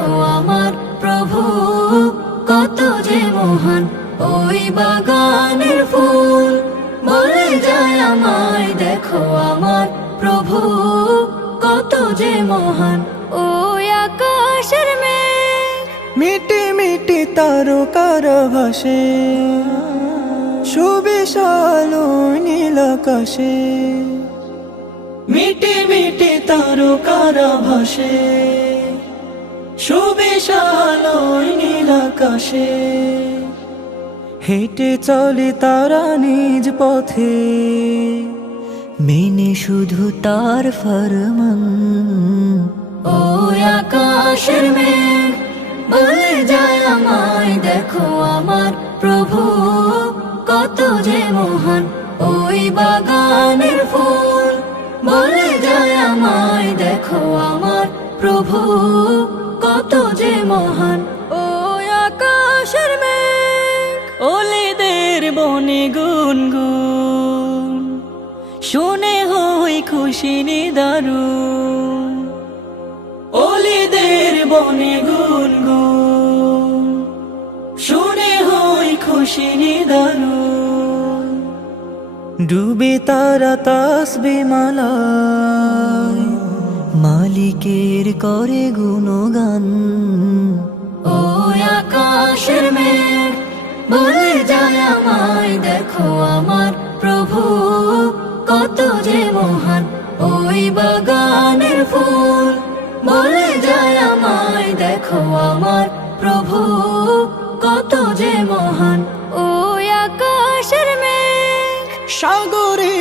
দেখো আমার প্রভু কত যে মহান। ওই বাগানের ফুল বলে যায় আমায়, দেখো আমার প্রভু কত যে মহান। ওই আকাশের মেঘ মিটি মিটি তারকার ভাসে, সুবিশাল নীল আকাশে। মিটি মিটি তারকার ভাসে, সুবিশাল নীল আকাশে। হেঁটে চলে তারা নিজ পথে, মেনে শুধু তার ফরমান। ওই আকাশের মেঘ বলে যায় আমায়, দেখো আমার প্রভু কত যে মহান। ওই বাগানের ফুল বলে যায় আমায়, দেখো আমার প্রভু কত যে মহান। ওই আকাশের মেঘ ওলেদের বনে গুনগুন, শুনে হই খুশি নিদারুন। ওলেদের বনে গুনগুন, শুনে হই খুশি নিদারুন। ডুবে তারা তাসবিহ মালায়, মালিকের করে গুণগান। ওই আকাশের মেঘ বলে যায় আমায়, দেখো আমার প্রভু কত যে মহান। ওই বাগানের ফুল বলে যায় আমায়, দেখো আমার প্রভু কত যে মহান। ওই আকাশের মেঘ সাগরে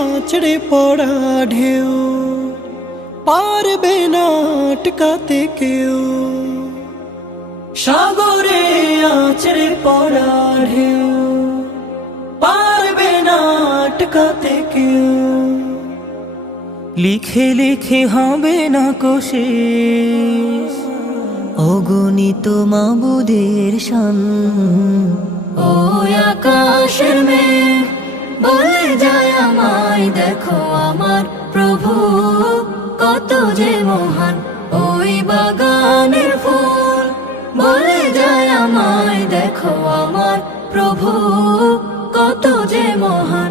আছড়ে পড়া ঢেউ, পারবে না আটকাতে কেউ। সাগরে আছড়ে পড়া ঢেউ, পারবে না আটকাতে কেউ। লিখে লিখে হবে না কোশেষ, অগণিত মাবুদের শান। ওই আকাশের মেঘ বলে যায় আমায়, দেখো আমার প্রভু কত যে মহান। ওই বাগানের ফুল বলে যায় আমায়, দেখো আমার প্রভু কত যে মহান।